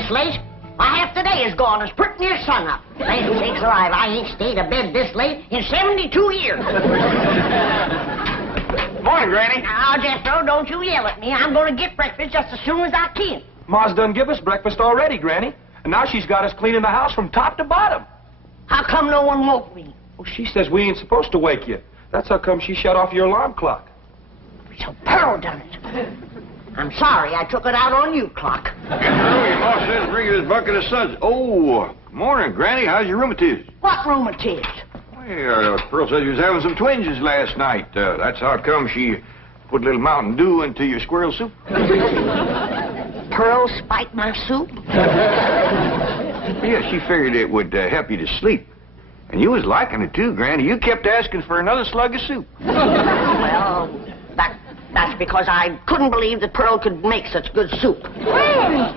this late? Why, half the day is gone. It's pretty near sunup. Land sakes alive, I ain't stayed abed this late in 72 years. Morning, Granny. Now, Jethro, don't you yell at me. I'm going to get breakfast just as soon as I can. Ma's done give us breakfast already, Granny. And now she's got us cleaning the house from top to bottom. How come no one woke me? Well, she says we ain't supposed to wake you. That's how come she shut off your alarm clock. So Pearl done it. I'm sorry I took it out on you, Clock. Your ma says bring you this bucket of suds. Oh, morning, Granny. How's your rheumatiz? What rheumatiz? Well, Pearl says you was having some twinges last night. That's how come she put a little Mountain Dew into your squirrel soup. Pearl spiked my soup? Yeah, she figured it would help you to sleep. And you was liking it, too, Granny. You kept asking for another slug of soup. Well, that's because I couldn't believe that Pearl could make such good soup. Granny,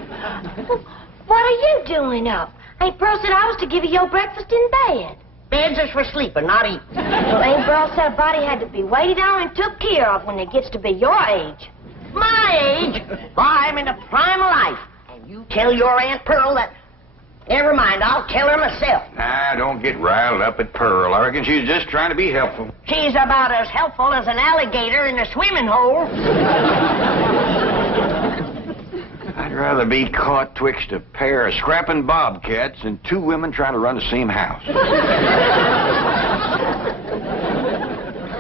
what are you doing up? Ain't Pearl said I was to give you your breakfast in bed. Beds is for sleeping, not eating. Well, ain't Pearl said a body had to be waited on and took care of when it gets to be your age? My age? Why, I'm in the prime of life. And you tell your Aunt Pearl that... Never mind, I'll tell her myself. Nah, don't get riled up at Pearl. I reckon she's just trying to be helpful. She's about as helpful as an alligator in a swimming hole. I'd rather be caught twixt a pair of scrapping bobcats than two women trying to run the same house.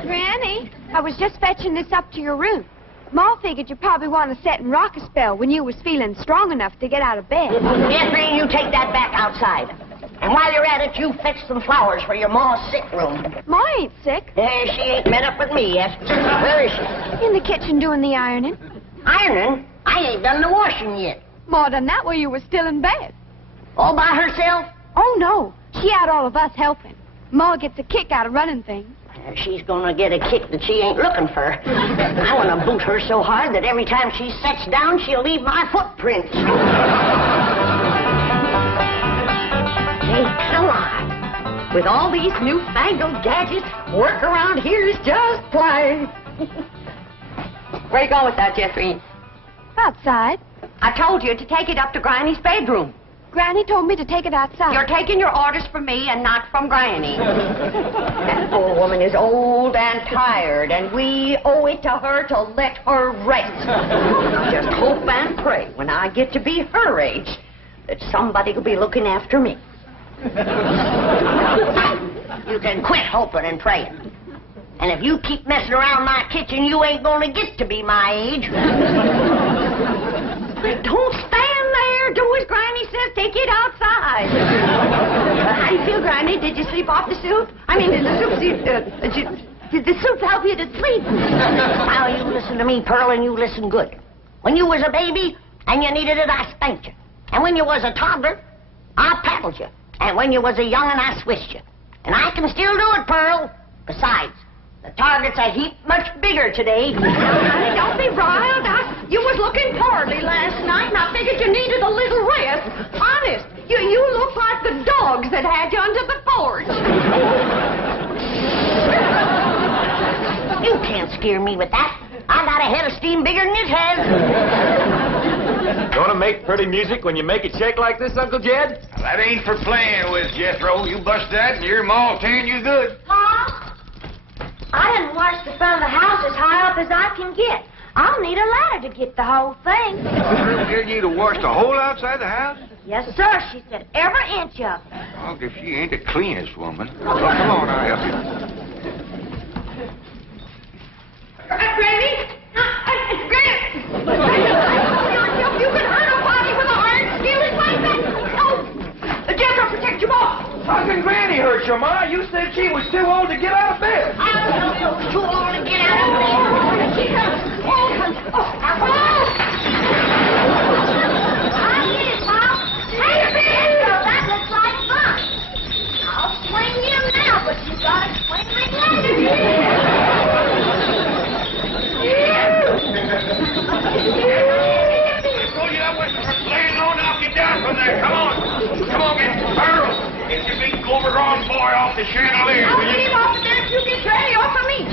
Granny, I was just fetching this up to your room. Ma figured you probably want to sit and rock a spell when you was feeling strong enough to get out of bed. Jeffrey, you take that back outside. And while you're at it, you fetch some flowers for your ma's sick room. Ma ain't sick. She ain't met up with me yet. Where is she? In the kitchen doing the ironing. Ironing? I ain't done the washing yet. Ma done that while you was still in bed. All by herself? Oh, no. She had all of us helping. Ma gets a kick out of running things. She's gonna get a kick that she ain't looking for. I want to boot her so hard that every time she sits down, she'll leave my footprints. Hey, come on. With all these newfangled gadgets, work around here is just plain. Where you going with that, Jeffrey? Outside. I told you to take it up to Granny's bedroom. Granny told me to take it outside. You're taking your orders from me and not from Granny. That poor woman is old and tired, and we owe it to her to let her rest. Just hope and pray when I get to be her age that somebody will be looking after me. You can quit hoping and praying. And if you keep messing around my kitchen, you ain't gonna get to be my age. Don't stand there. Do as Granny says. Take it outside. How do you feel, Granny? Did you sleep off the soup? I mean, did the soup help you to sleep? Now, you listen to me, Pearl, and you listen good. When you was a baby and you needed it, I spanked you. And when you was a toddler, I paddled you. And when you was a young'un, I swished you. And I can still do it, Pearl. Besides, the target's a heap much bigger today. Honey, don't be riled. You was looking poorly last night, and I figured you needed a little rest. Honest, you look like the dogs that had you under the porch. You can't scare me with that. I got a head of steam bigger than it has. Gonna make pretty music when you make it shake like this, Uncle Jed? That ain't for playing with, Jethro. You bust that and your ma'll tearing you good. Pa, I didn't wash the front of the house as high up as I can get. I'll need a ladder to get the whole thing. Did you to wash the whole outside the house? Yes, sir. She said every inch of it. Oh, if she ain't the cleanest woman. Well, come on, I'll help you. Granny? Granny! You can hurt a body with an iron skillet like that? Oh! Jethro, protect your ball! How can Granny hurt you, Ma? You said she was too old to get out of bed. I don't know you was too old to get out of bed. I get it, Pop. Hey, Bill, that looks like fun. I'll swing you now, but you gotta swing me later. Knock it down from there. Come on. Come on, get Pearl. Get your big overgrown boy off the chandelier. I'll get him off there if you get Granny off of me.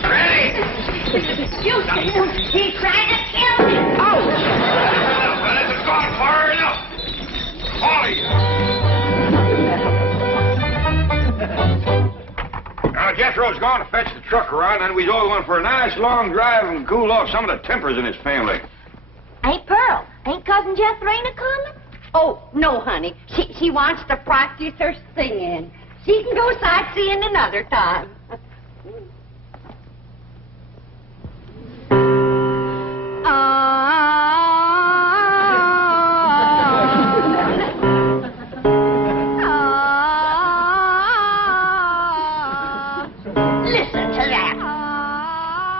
Granny! You see him? He tried to kill me. Oh! Jethro's gone to fetch the truck around, and we's all going for a nice long drive and cool off some of the tempers in his family. Hey, Pearl, ain't Cousin Jethrina coming? Oh, no, honey. She wants to practice her singing. She can go sightseeing another time. Listen to that.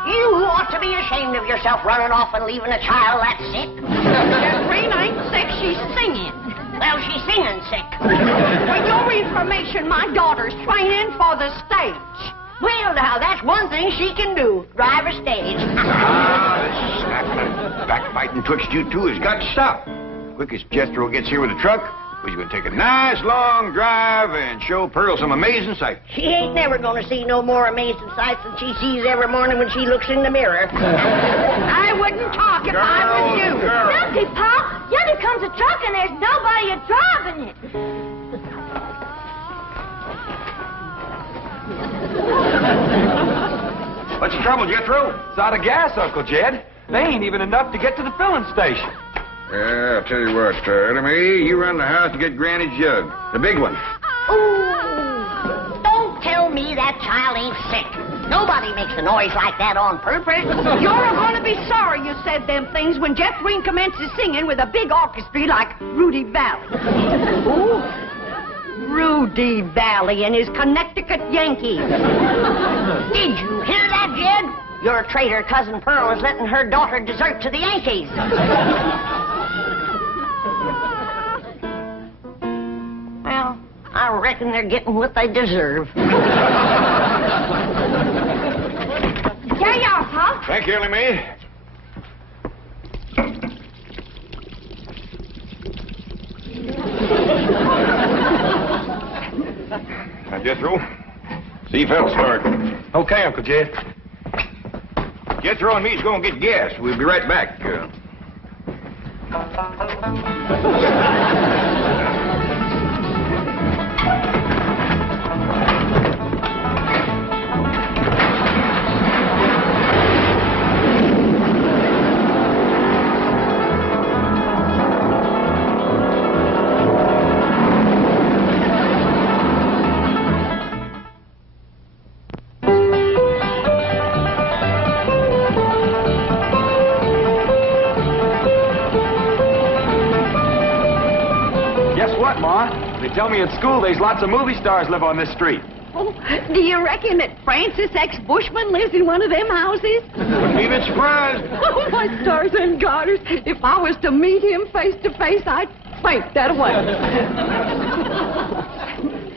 You ought to be ashamed of yourself running off and leaving a child that sick. Jethrina ain't sick, she's singing. Well, she's singing sick. For your information, my daughter's training for the stage. Well, now, that's one thing she can do, drive a stage. This backbiting twitched you two has got to stop. Quick as Jethro gets here with the truck, we're going to take a nice long drive and show Pearl some amazing sights. She ain't never going to see no more amazing sights than she sees every morning when she looks in the mirror. I wouldn't talk if I was you. Look, Pa, yonder comes a truck and there's nobody driving it. What's the trouble, Jethro? It's out of gas, Uncle Jed. They ain't even enough to get to the filling station. Yeah, I'll tell you what, Ellie, you run the house to get Granny's jug. The big one. Ooh, don't tell me that child ain't sick. Nobody makes a noise like that on purpose. You're going to be sorry you said them things when Jethrina commences singing with a big orchestra like Rudy Valley. Ooh, Rudy Valley and his Connecticut Yankees. Did you hear that, Jed? Your traitor cousin Pearl is letting her daughter desert to the Yankees. Well, I reckon they're getting what they deserve. Here you are, Pa. Thank you, Ellie Mae. Now, Jethro, see if that'll start. Okay, Uncle Jed. Jethro and me's going to get gas. We'll be right back. They tell me at school there's lots of movie stars live on this street. Oh, do you reckon that Francis X. Bushman lives in one of them houses? Wouldn't be a bit surprised. Oh, my stars and garters. If I was to meet him face to face, I'd faint that way.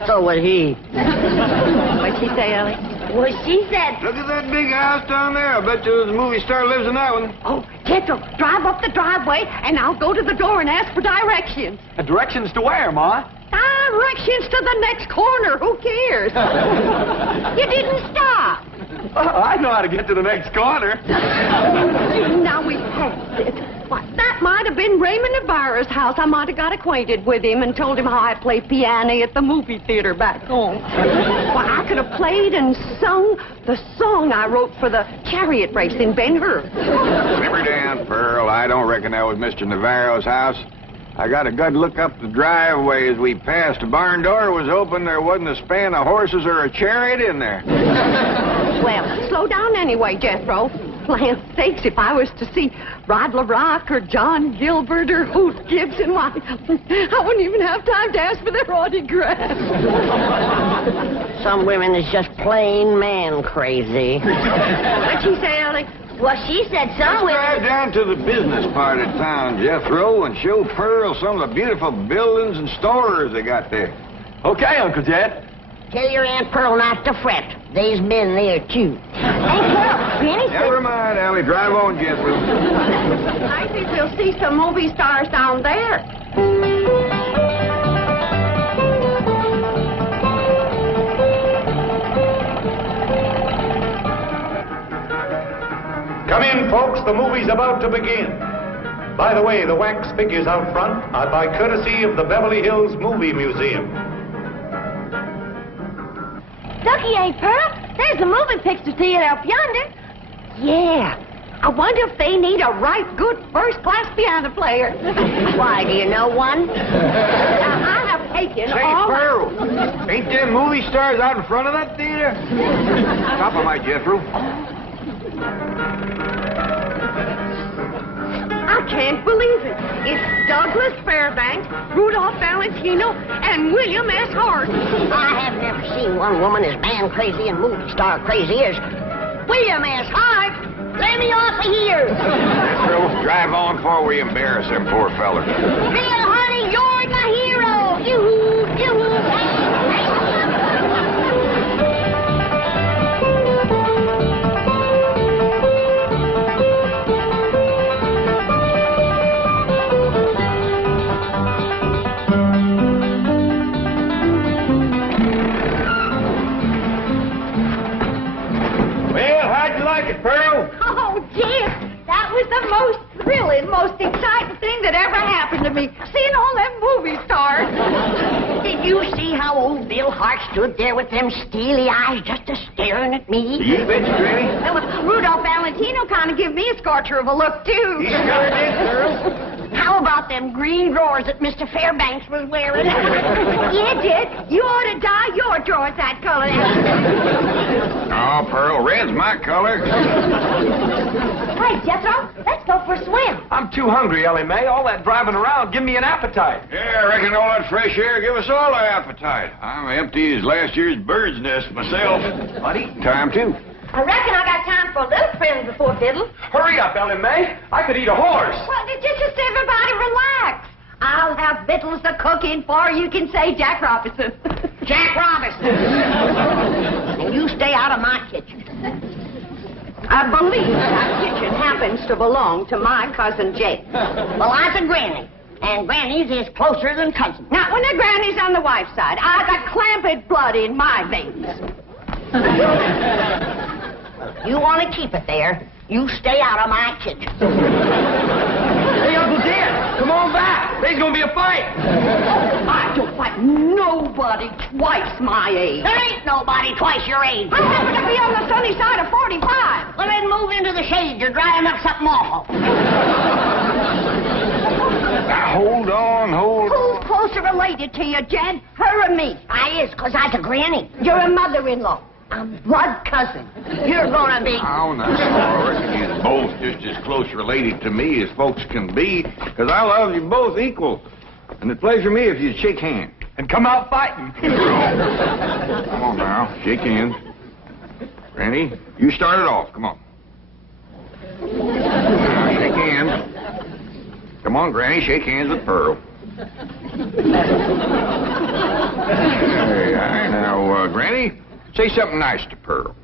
So would he. What'd she say, Ellie? Well, she said... Look at that big house down there. I bet you the movie star lives in that one. Oh, Jethro, drive up the driveway, and I'll go to the door and ask for directions. Directions to where, Ma? Directions to the next corner. Who cares? You didn't stop. I know how to get to the next corner. Now we passed it. Why, that might have been Raymond Ibarra's house. I might have got acquainted with him and told him how I play piano at the movie theater back home. Why, I could have played and sung the song I wrote for the chariot race in Ben-Hur. Simmer down, Pearl. I don't reckon that was Mr. Navarro's house. I got a good look up the driveway as we passed. The barn door was open. There wasn't a span of horses or a chariot in there. Well, slow down anyway, Jethro. Land sakes, if I was to see Rod LaRock or John Gilbert or Hoot Gibson, why, I wouldn't even have time to ask for their autographs. Some women is just plain man crazy. What'd she say, Ellie? Well, she said some Let's drive women... down to the business part of town, Jethro, and show Pearl some of the beautiful buildings and stores they got there. Okay, Uncle Jed. Tell your Aunt Pearl not to fret. They's been there, too. Hey, Pearl, Granny said... Never mind, Allie. Drive on, Jethro. I think we'll see some movie stars down there. Come in, folks. The movie's about to begin. By the way, the wax figures out front are by courtesy of the Beverly Hills Movie Museum. Ducky ain't Pearl. There's a moving picture theater up yonder. Yeah. I wonder if they need a right good first-class piano player. Why, do you know one? I have taken Say, all... Pearl, ain't them movie stars out in front of that theater? Top of my Jethro. I can't believe it. It's Douglas Fairbanks, Rudolph Valentino, and William S. Hart. I have never seen one woman as man crazy and movie star crazy as William S. Hart. Let me off of here. Pearl, drive on before we embarrass them poor fellers. Bill, honey, you're my hero. Well, how'd you like it, Pearl? Oh, Jim, that was the most thrilling, most exciting thing that ever happened to me. Seeing all them movie stars. Did you see how old Bill Hart stood there with them steely eyes just a-staring at me? You bet you, Granny. Rudolph Valentino kind of give me a scorcher of a look, too. You sure did, Pearl. How about them green drawers that Mr. Fairbanks was wearing? Yeah, Dick, you ought to dye your drawers that color. Oh, Pearl, red's my color. Hey, Jethro, let's go for a swim. I'm too hungry, Ellie Mae. All that driving around, give me an appetite. Yeah, I reckon all that fresh air give us all an appetite. I'm empty as last year's bird's nest myself. But eating time, too. I reckon I got time for a little friend before fiddle. Hurry up, Ellie Mae. I could eat a horse. Well, just everybody relax. I'll have victuals to cook in for you can say Jack Robinson. Jack Robinson. And you stay out of my kitchen. I believe that kitchen happens to belong to my cousin Jake. Well, I'm a granny. And grannies is closer than cousins. Now, when the granny's on the wife's side, I got clamped blood in my veins. You want to keep it there, you stay out of my kitchen. Hey, Uncle Dan, come on back. There's going to be a fight. I don't fight nobody twice my age. There ain't nobody twice your age. I happen to be on the sunny side of 45. Well, then move into the shade. You're drying up something awful. Now, hold on. Who's closer related to you, Jed? Her or me? I is, 'cause I's a granny. You're a mother-in-law. I'm blood cousin. You're gonna be... Oh, no. I reckon you're both just as close related to me as folks can be, 'cause I love you both equal. And it'd pleasure me if you'd shake hands. And come out fighting. Come on now, shake hands. Granny, you start it off. Come on. Now, shake hands. Come on, Granny, shake hands with Pearl. Hey, now, Granny, say something nice to Pearl.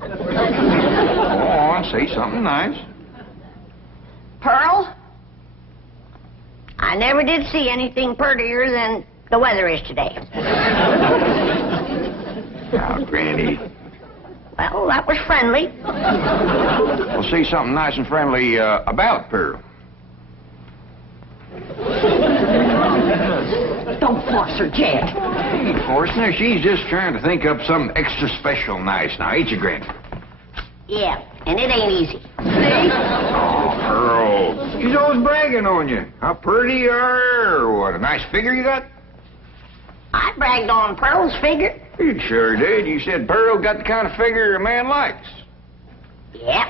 Go on, say something nice. Pearl? I never did see anything prettier than the weather is today. Now, Granny. Well, that was friendly. Well, say something nice and friendly about Pearl. Don't force her, Jed. Hey, Forstner, she's just trying to think up something extra special nice now, ain't you, Granny? Yeah, and it ain't easy. See? Oh, Pearl. She's always bragging on you. How pretty you are, or what a nice figure you got. I bragged on Pearl's figure. You sure did. You said Pearl got the kind of figure a man likes. Yeah.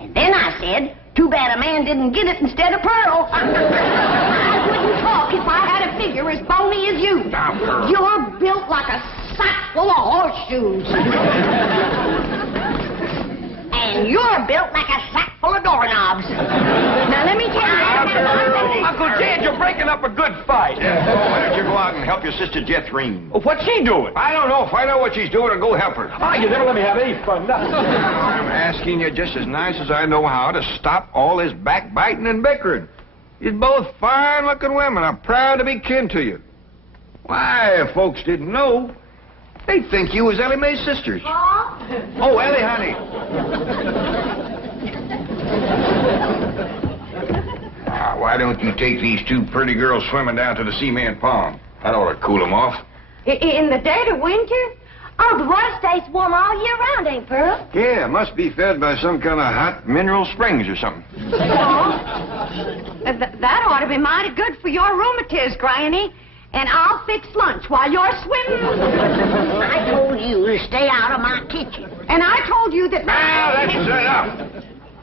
And then I said, too bad a man didn't get it instead of Pearl. I wouldn't talk if I had a figure as bony as you. Now, Pearl. You're built like a sack full of horseshoes. And you're built like a sack full of doorknobs. Now, let me tell you... Uncle Dan, you're breaking up a good fight. Yeah, why don't you go out and help your sister Jethrine? Oh, what's she doing? I don't know. Find out what she's doing and go help her. Ah, you never let me have any fun. I'm asking you just as nice as I know how to stop all this backbiting and bickering. You're both fine-looking women. I'm proud to be kin to you. Why, if folks didn't know, they'd think you was Ellie Mae's sisters. Oh, Ellie, honey. Now, why don't you take these two pretty girls swimming down to the cement pond? That ought to cool them off. In the dead of winter? Oh, the water stays warm all year round, ain't Pearl? Yeah, it must be fed by some kind of hot mineral springs or something. That ought to be mighty good for your rheumatiz, Granny. And I'll fix lunch while you're swimming. I told you to stay out of my kitchen. And I told you that... Now, that's enough.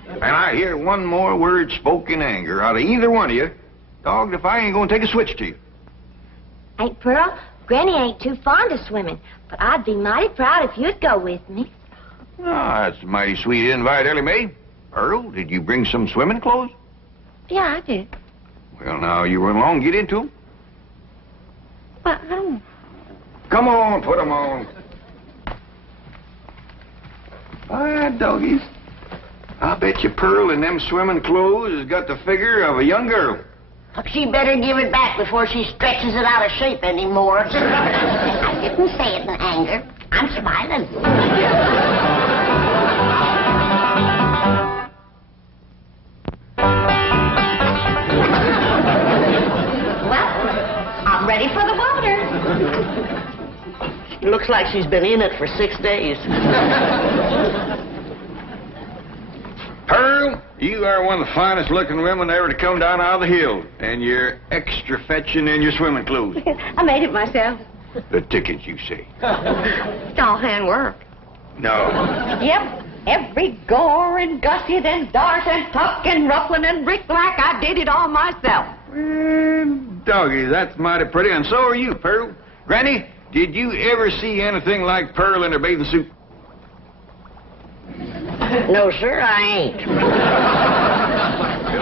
And I hear one more word spoke in anger out of either one of you, dogged if I ain't gonna take a switch to you. Ain't Pearl? Granny ain't too fond of swimming, but I'd be mighty proud if you'd go with me. Oh, that's a mighty sweet invite, Ellie Mae. Earl, did you bring some swimming clothes? Yeah, I did. Well, now, you run along, get into them. Well, I don't... Come on, put them on. All right, doggies. I'll bet you Pearl in them swimming clothes has got the figure of a young girl. She better give it back before she stretches it out of shape anymore. I didn't say it in anger. I'm smiling. Well, I'm ready for the water. It looks like she's been in it for 6 days. Pearl, you are one of the finest looking women ever to come down out of the hill. And you're extra fetching in your swimming clothes. I made it myself. The tickets, you say? It's all handwork. No. Yep. Every gore and gusset and dart and tuck and ruffling and brick-black, I did it all myself. Doggy, that's mighty pretty, and so are you, Pearl. Granny, did you ever see anything like Pearl in her bathing suit? No, sir, I ain't.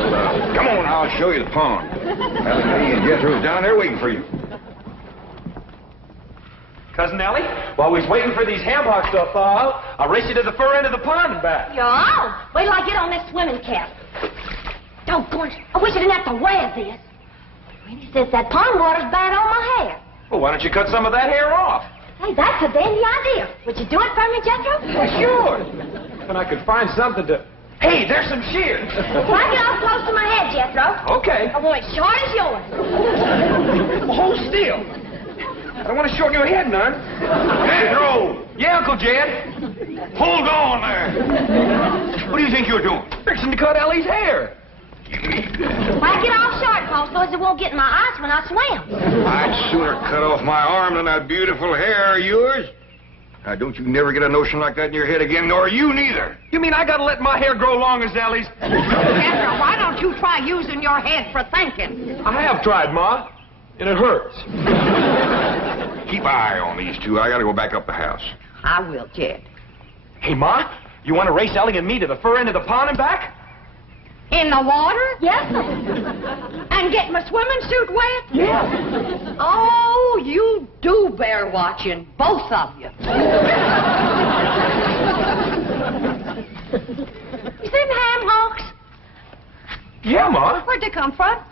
Well, come on, I'll show you the pond. Ellie Mae and Jethro's down there waiting for you. Cousin Ellie, while we was waiting for these ham hocks to thaw out, I'll race you to the fur end of the pond and back. Yo, wait till I get on this swimming cap. Doggone it. I wish I didn't have to wear this. Randy says that pond water's bad on my hair. Well, why don't you cut some of that hair off? Hey, that's a dandy idea. Would you do it for me, Jethro? Well, sure. Then I could find something to... Hey, there's some shears. Why get off close to my head, Jethro? Okay. I want it short as yours. Well, hold still. I don't want to shorten your head none. Jethro! Yeah, Uncle Jed. Hold on there. What do you think you're doing? Fixing to cut Ellie's hair. Why get off short, Paul, so as it won't get in my eyes when I swim? I'd sooner cut off my arm than that beautiful hair of yours. Now, don't you never get a notion like that in your head again, nor you neither. You mean I gotta let my hair grow long as Ellie's? Jethro, why don't you try using your head for thinking? I have tried, Ma, and it hurts. Keep an eye on these two. I gotta go back up the house. I will, Jed. Hey, Ma, you want to race Ellie and me to the fur end of the pond and back? In the water? Yes. And get my swimming suit wet? Yeah. Oh, you do bear watching, both of you. You see them ham hocks? Yeah, Ma. Where'd they come from?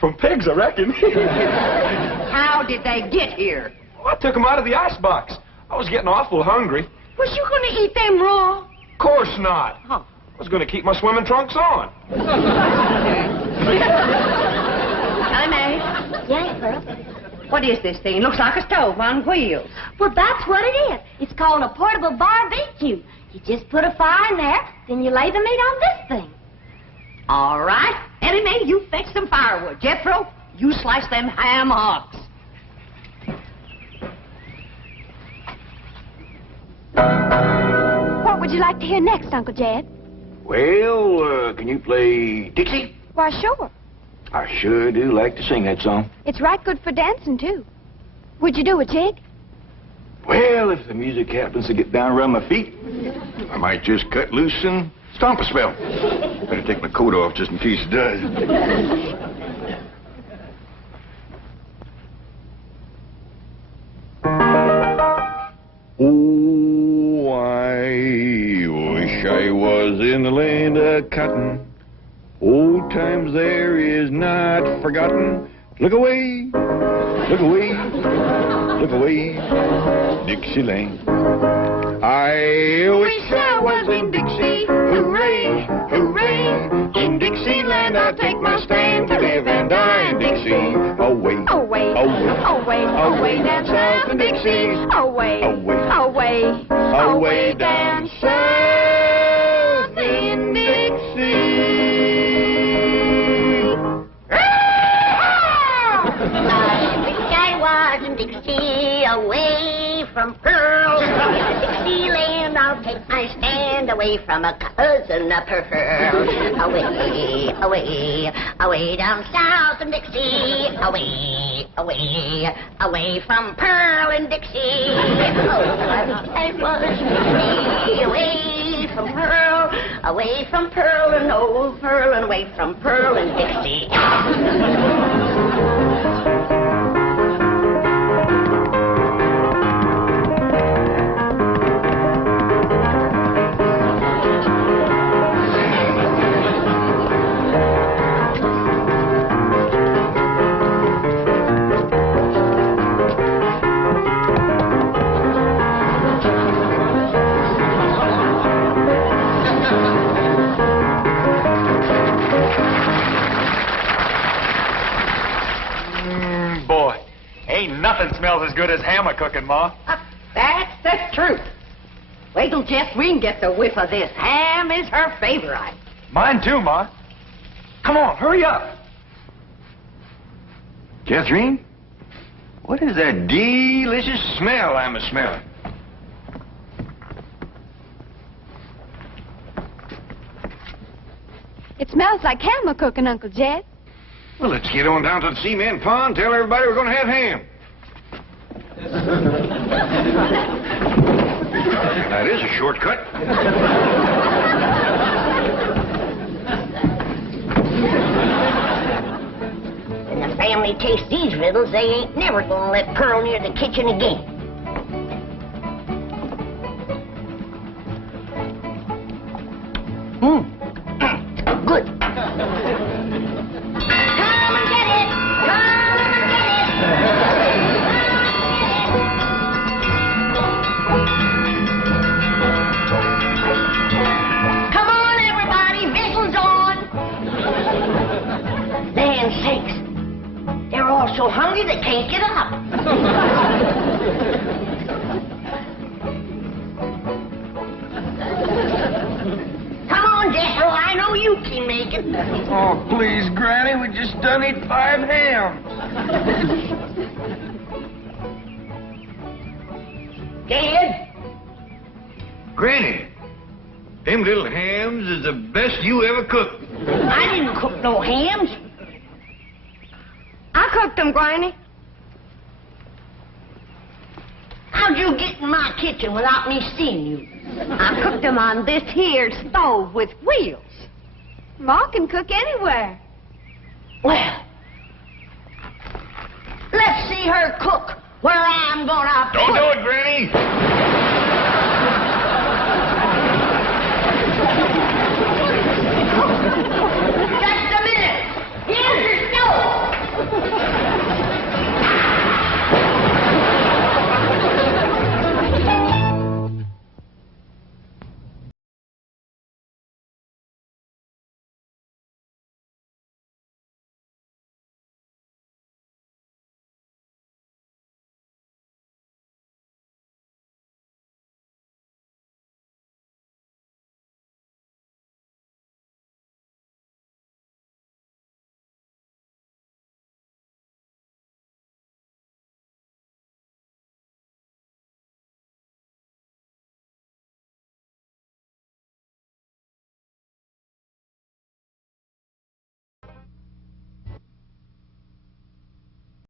From pigs, I reckon. How did they get here? Well, I took them out of the icebox. I was getting awful hungry. Was you going to eat them raw? Of course not. Huh. I was going to keep my swimming trunks on. Honey, Yeah, Pearl. what is this thing? Looks like a stove on wheels. Well, that's what it is. It's called a portable barbecue. You just put a fire in there, then you lay the meat on this thing. All right. Ellie Mae, you fetch some firewood. Jethro, you slice them ham hocks. What would you like to hear next, Uncle Jed? Well, can you play Dixie? Why, sure. I sure do like to sing that song. It's right good for dancing, too. Would you do a jig? Well, if the music happens to get down around my feet, I might just cut loose and stomp a spell. Better take my coat off just in case it does. Oh, I wish I was in the land of cotton. Old times there is not forgotten. Look away, look away, look away, Dixieland. I wish I was in Dixie, hooray, hooray. In Dixieland I'll take my stand to live and die in Dixie. Away, Away, Away down south in Dixie. Away down south in Dixie. I was in Dixie, away from Pearl. Dixieland, I'll take my stand away from a cousin of Pearl. Away down south in Dixie. Away from Pearl and Dixie. Oh, I was in Dixie, away from Pearl and old Pearl, and away from Pearl and Dixie. Boy, ain't nothing smells as good as hammer cooking, Ma. That's the truth. Wait till Jeffreen gets a whiff of this. Ham is her favorite. Mine too, Ma. Come on, hurry up. Catherine, what is that delicious smell I'm a-smelling? It smells like hammer cooking, Uncle Jed. Well, let's get on down to the cement pond, tell everybody we're going to have ham. That is a shortcut. When the family tastes these riddles, they ain't never gonna let Pearl near the kitchen again. Good. Come and get it! Come on, everybody! Whistle's on! Land sakes! They're all so hungry they can't get up. Come on, Jethro, I know you can make it. Oh, please, Granny, we just done eat 5 hams. Dad? Granny, them little hams is the best you ever cooked. I didn't cook no hams. I cooked them, Granny. How'd you get in my kitchen without me seeing you? I cooked them on this here stove with wheels. Ma can cook anywhere. Well, let's see her cook where I'm gonna Don't put do it, Granny.